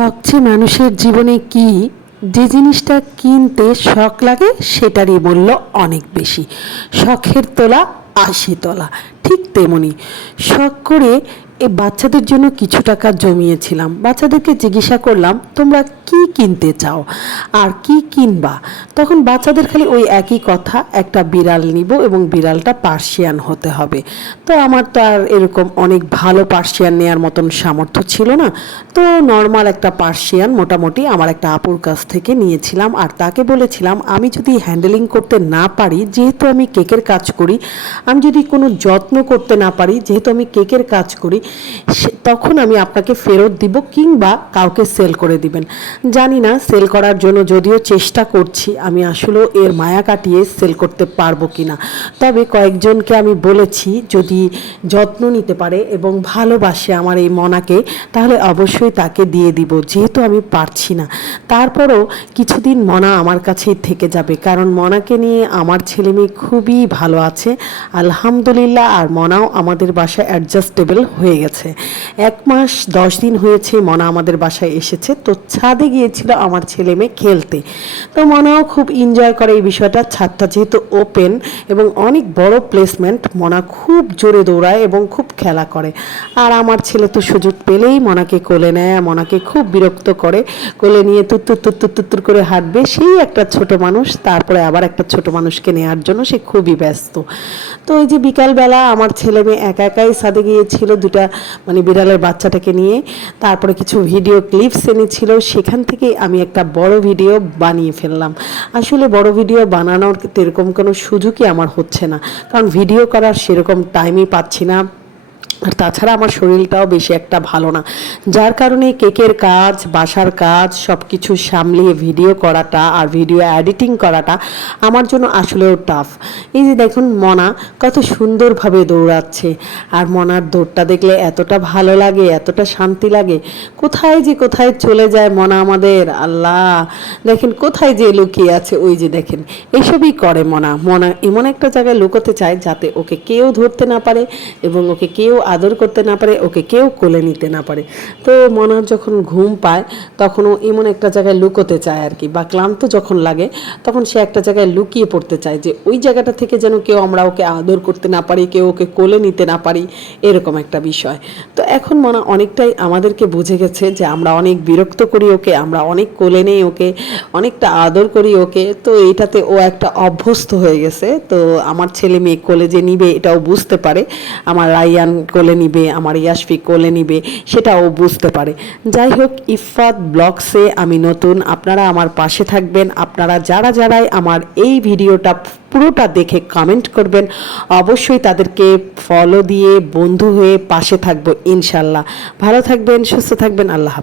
শখ যে মানুষের জীবনে কি? যে জিনিসটা কিনতে শখ লাগে, সেটারই মূল্য অনেক বেশি। শখের তোলা আশি তোলা, ঠিক তেমনি। শখ করে এ বাচ্চাদের জন্য কিছু টাকা জমিয়েছিলাম। বাচ্চাদেরকে জিজ্ঞাসা করলাম, তোমরা কি কিনতে চাও? আর কি কিনবা? তখন বাচ্চাদের খালি ওই একই কথা, একটা বিড়াল নিব এবং বিড়ালটা পার্সিয়ান হতে হবে। তো আমার তো আর এরকম অনেক ভালো পার্সিয়ান নেওয়ার মতন সামর্থ্য ছিল না। তো নর্মাল একটা পার্সিয়ান মোটামুটি আমার একটা আপুর কাছ থেকে নিয়েছিলাম আর তাকে বলেছিলাম, আমি যদি হ্যান্ডেলিং করতে না পারি, যেহেতু আমি কেকের কাজ করি, আমি যদি কোনো যত্ন করতে না পারি, যেহেতু আমি কেকের কাজ করি তখন আমি আপনাকে ফেরত দিব কিংবা কাউকে সেল করে দিবেন। জানি না সেল করার জন্য যদিও চেষ্টা করছি, আমি আসলেও এর মায়া কাটিয়ে সেল করতে পারব কিনা। তবে কয়েকজনকে আমি বলেছি, যদি যত্ন নিতে পারে এবং ভালোবাসে আমার এই মনাকে, তাহলে অবশ্যই তাকে দিয়ে দিব, যেহেতু আমি পারছি না। তারপরও কিছুদিন মনা আমার কাছেই থেকে যাবে, কারণ মনাকে নিয়ে আমার ছেলে মেয়ে খুবই ভালো আছে। আলহামদুলিল্লাহ, আর মনাও আমাদের বাসায় অ্যাডজাস্টেবল হয়ে গেছে এক মাস দশ দিন হয়েছে, মনা আমাদের বাসায় এসেছে। তো ছাদে গিয়েছিল আমার ছেলে মেয়ে খেলতে। তো মনাও খুব এনজয় করে এই বিষয়টা। ছাদটা যেহেতু ওপেন এবং অনেক বড় প্লেসমেন্ট মনা খুব জোরে দৌড়ায় এবং খুব খেলা করে। আর আমার ছেলে তো সুযোগ পেলেই মনাকে কোলে নেয়, মনাকে খুব বিরক্ত করে। কোলে নিয়ে তুত্তুর তুত্তুর তুত্তুর করে হাঁটবে। সেই একটা ছোট মানুষ, তারপরে আবার একটা ছোট মানুষকে নেওয়ার জন্য সে খুবই ব্যস্ত। তো ওই যে বিকালবেলা আমার ছেলে মেয়ে একা একাই সাদে গিয়েছিল, দুটা মানে বিড়ালের বাচ্চাটাকে নিয়ে। তারপরে কিছু ভিডিও ক্লিপস এনেছিল। সেখান থেকে আমি একটা বড় ভিডিও বানিয়ে ফেললাম। আসলে বড় ভিডিও বানানোর এরকম কোনো সুযোগই আমার হচ্ছে না। কারণ ভিডিও করার সেরকম টাইমই পাচ্ছি না। আর তাছাড়া আমার শরীরটাও বেশি একটা ভালো না। যার কারণে কেকের কাজ, বাসার কাজ সব কিছু সামলিয়ে ভিডিও করাটা আর ভিডিও এডিটিং করাটা আমার জন্য আসলেও টাফ এই যে দেখুন মনা কত সুন্দরভাবে দৌড়াচ্ছে। আর মনার দৌড়টা দেখলে এতটা ভালো লাগে, এতটা শান্তি লাগে। কোথায় যে কোথায় চলে যায় মনা আমাদের? আল্লাহ! দেখেন কোথায় যে লুকিয়ে আছে, ওই যে দেখেন। এইসবই করে মনা। মনা এমন একটা জায়গায় লুকোতে চায় যাতে ওকে কেউ ধরতে না পারে এবং ওকে কেউ আদর করতে না পারে, ওকে কেউ কোলে নিতে না পারে। তো মনার যখন ঘুম পায়, তখন ও এমন একটা জায়গায় লুকোতে চায় আর কি বা ক্লান্ত যখন লাগে, তখন সে একটা জায়গায় লুকিয়ে পড়তে চায় যে ওই জায়গাটা থেকে যেন কেউ আমরা ওকে আদর করতে না পারি, কেউ ওকে কোলে নিতে না পারি, এরকম একটা বিষয়। তো এখন মনা অনেকটাই আমাদেরকে বুঝে গেছে যে আমরা অনেক বিরক্ত করি ওকে, আমরা অনেক কোলে নেই ওকে, অনেকটা আদর করি ওকে। তো এইটাতে ও একটা অভ্যস্ত হয়ে গেছে। তো আমার ছেলে মেয়ে কোলে যে নিবে, এটাও বুঝতে পারে। আমার রাইয়ান কোলে নিবে, আমার ইয়াসফি কোলে নিবে, সেটাও বুঝতে পারে যাই হোক ইফাত ব্লগসে আমি নতুন, আপনারা আমার পাশে থাকবেন, আপনারা যারা যারাই আমার এই ভিডিওটা পুরোটা দেখে কমেন্ট করবেন, অবশ্যই তাদেরকে ফলো দিয়ে বন্ধু হয়ে পাশে থাকব, ইনশাল্লাহ ভালো থাকবেন, সুস্থ থাকবেন, আল্লাহ।